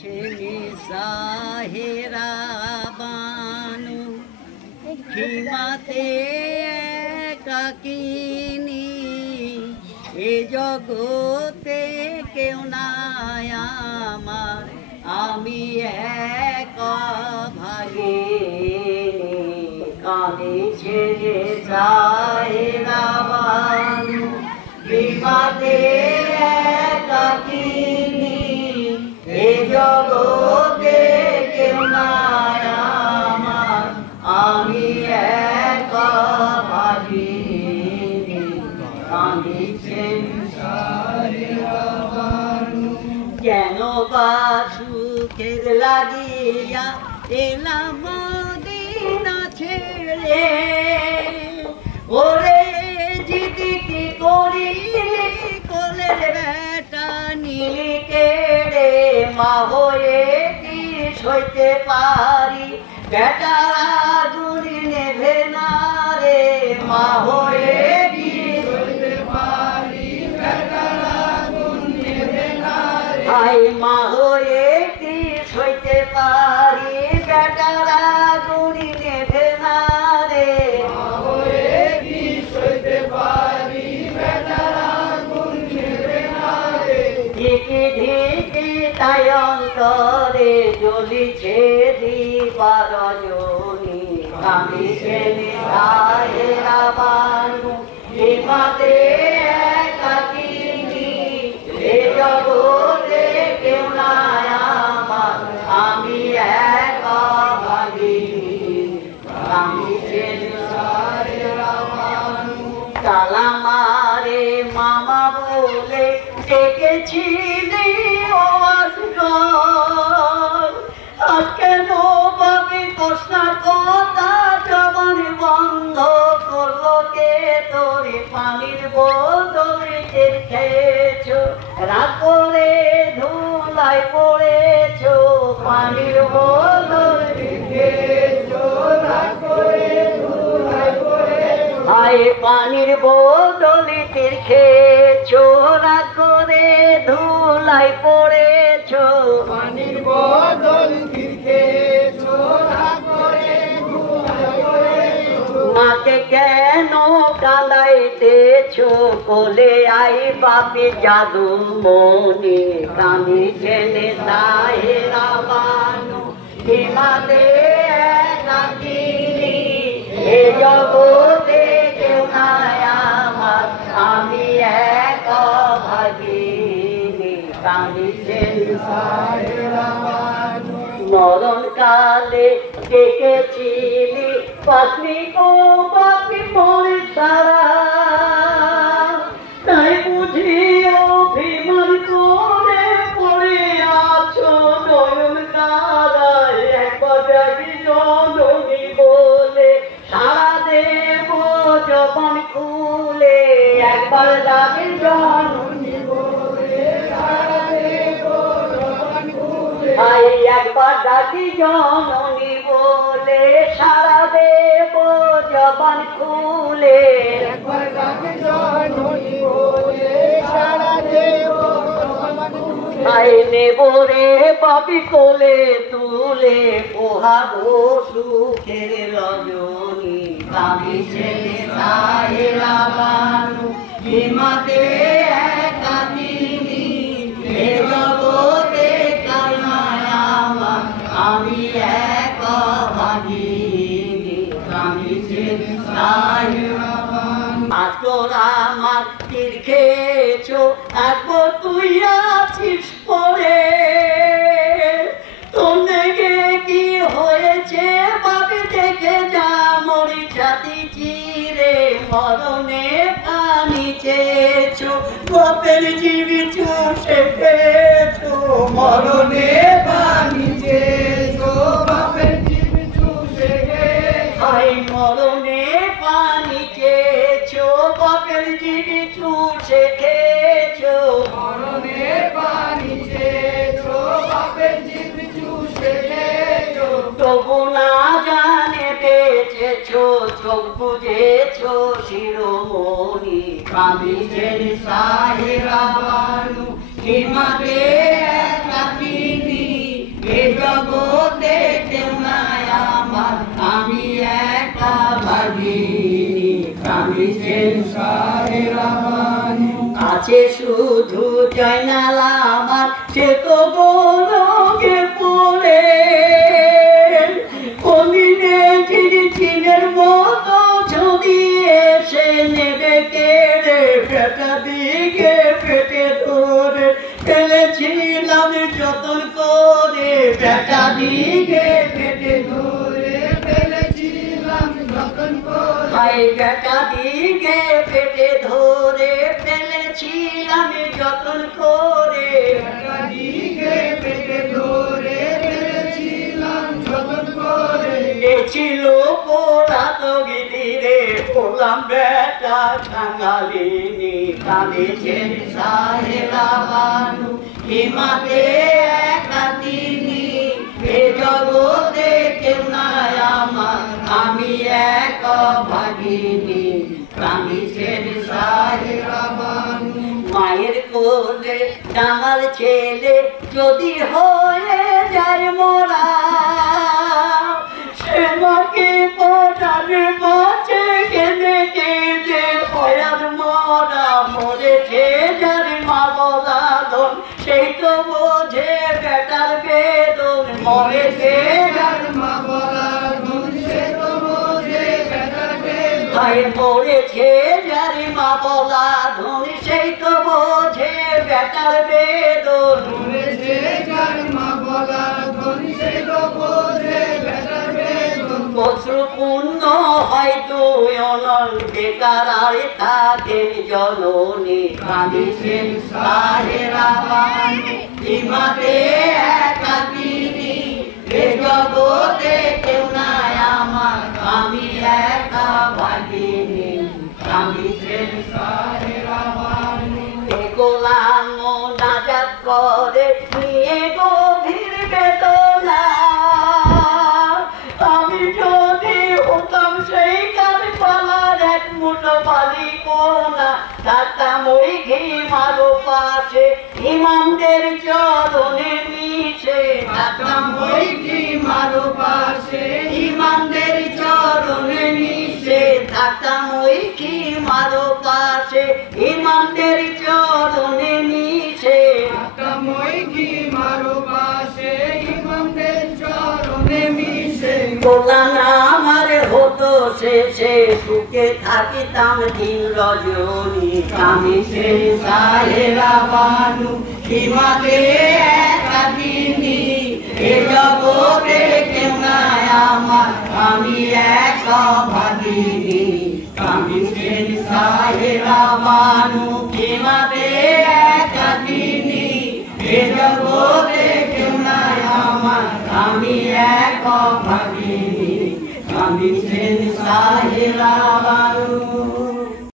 ছেলে সাহেরা বানু হিমাতে কাকিনি এ জগতে কেউ নাই আমার, আমি এক ভাগিনী। কাঁদি ছেলে সাহেরা বানু হিমাতে কাকিনি এ জগতে কেউ নাই আমার, আমি এক ভাগিনী। কাঁদিছেন সাহেরা বানু কেন বা সুখের লাগিয়া এলাম মদিনা ছেড়ে, ওরে জিদি কি করিলি কোলের বেটা নীলি কেড়ে, মা হয়ে কি সইতে পারি বেটারা গুড়ি নেভে না রে, মা হয়ে কি সইতে পারি বেটারা গুড়ি নেভে না রে, আই মা হয়ে কি সইতে পারি বেটারা গুড়ি নেভে না রে, মা হয়ে কি সইতে পারি বেটারা গুড়ি নেভে না রে। ধিকি ধিকি তাই অন্তরে জ্বলিছে দিবার রজনী, কাঁদিছেন সাহেরা বানু হিমাতে একাকিনী এ জগতে কেউ নাই আমার, আমি এক ভাগিনী। কাঁদিছেন সাহেরা বানু তালা মারে মামা বলে ডেকেছিলি ও আসগর, আজ কেন পাবি কষ্টা কথা জবান বন্ধ করলো কে তোরে, পানির বোতলে খেয়েছ রাগ করে ধুলাই পড়েছ, পানির বোতলে খেয়েছ রাগ করে ধুলাই পড়েছ, আয় পানির বোতলে খেয়েছ রাগ করে ধুলাই পড়েছ, পানির বোতল খেয়েছ রাগ করে ধুলাই পড়েছ, মাকে কেন কাঁদাইতেছ কোলে আই বাপি জাদু মনি, কাঁদিছেন সাহেরা বানু হিমাতে একাকিনী এ জগতে কেউ নাই আমার, আমি এক ভাগিনী। কাঁদিছেন সাহেরা বানু মরণ কালে ডেকেছিলি পাত্রী কো বাপি মরে সারা, তাই বুঝি অভিমান করে পড়ে আছো নয়ন তারায়, একবার ডাকি জননী বলে সারা দেব জবান খুলে, একবার ডাকি জননী বলে সারা দেব জবান খুলে, আই একবার ডাকি জননী বলে সারা দেব জবান খুলে, একবার ডাকি জননী বলে সারা দেব জবান খুলে, আই নেব রে পাপি কোলে তুলে পোহাবো সুখের রজনী। কাঁদিছেন সাহেরা বানু হিমাতে একাকিনী এ জগতে কেউ নাই আমার, আমি এক ভাগিনী। কাঁদিছেন সাহেরা বানু আজ তোরা আমার তীর খেয়েছ একবার তুই আছিস পরে, তোর নেগে কি হয়েছে বাপি দেখে যা মরি ছাতি চিরে, মরণে পানি চেয়েছ বাপের জীবি চুষে খেয়েছ, মরণে পানি চেয়েছ বাপের জীবি চুষে খেয়েছ, আই মরণে পানি চেয়েছ বাপের জীবি চুষে খেয়েছ, মরণে পানি চেয়েছ বাপের জীবি চুষে খেয়েছ, তবু না জানে বেঁচেছ চোখ বুঝেছ শিরোমণি। কাঁদিছেন সাহেরা বানু হিমাতে একাকিনী কাঁদিছেন সাহেরা বানু। আছে শুধু জয়নাল আমার, সে তো গোলকে পড়ে কলিনে চিনের মতো যদি এসে নেবে কেড়ে, বেটা দিকে পেটে ধরে ফেলেছিলাম যতন করে, বেটা দিকে পেটে ধরে ফেলেছিলাম যতন করে, ভাই বেটা দিকে পেটে ধরে ফেলেছিলাম যতন করে, বেটা দিকে পেটে ধরে ফেলেছিলাম যতন করে। ছিল পোড়া তো গিদিরে বললাম বেটা কাঙালিনী, কাঁদেছেন সাহেরা বানু। হিমাতে একা তিনি, এ জগতে কেউ নাই আমার, আমি এক ভাগিনী, কাঁদিছেন সাহেরা বানু। মায়ের কোলে ডাঙার ছেলে যদি হয়ে যায় মোরা, সে মাকে পটানে বাঁচে কেঁদে কেঁদে হয়ার মরা, মরেছে যার মা বলা ধন, সেই তো বোঝে বেটার বেদন, মরেছে যার মা বলা ধন, সে তো বোঝে বেটার বেদন, ভাই মরেছে যার মা বলা ধন, সেই তো বোঝে বেটার বেদন, মরেছে যার মা বলা ধন, সেই তো বোঝে বেটার বেদন। অশ্রুপূর্ণ হয়তো অনল বেকার আর থাকেন জননী, কাঁদিছেন সাহেরা বানু। হিমাতে একা তিনি, এ জগতে কেউ নাই আমার, আমি একা ভাগিনী, কাঁদিছেন সাহেরা বানু। গোলাম নাজাত করে নিয়ে গভীর বেদনা, আমি যদি হতাম সেই কারবালার এক মুঠো বালি কোনা, থাকতাম ওই ঘিমার পাশে ইমামদের চরণে মিশে, থাকতাম ওই ঘিমার পাশে ইমামদের চরণে মিশে, থাকতাম ওই ঘিমার পাশে ইমামদের চরণে মিশে, থাকতাম ওই ঘিমার পাশে ইমামদের চরণে মিশে। গোলাম আমার হতো শেষে সুখে থাকিতাম দিন রজনী, কাঁদিছেন সাহেরা বানু। হিমাতে একা তিনি, এ জগতে কেউ নাই আমার, আমি একা ভাগিনী, কাঁদিছেন সাহেরা বানু। হিমাতে একা তিনি, এ জগতে কেউ নাই আমার, আমি একা ভাগিনী, কাঁদিছেন সাহেরা বানু।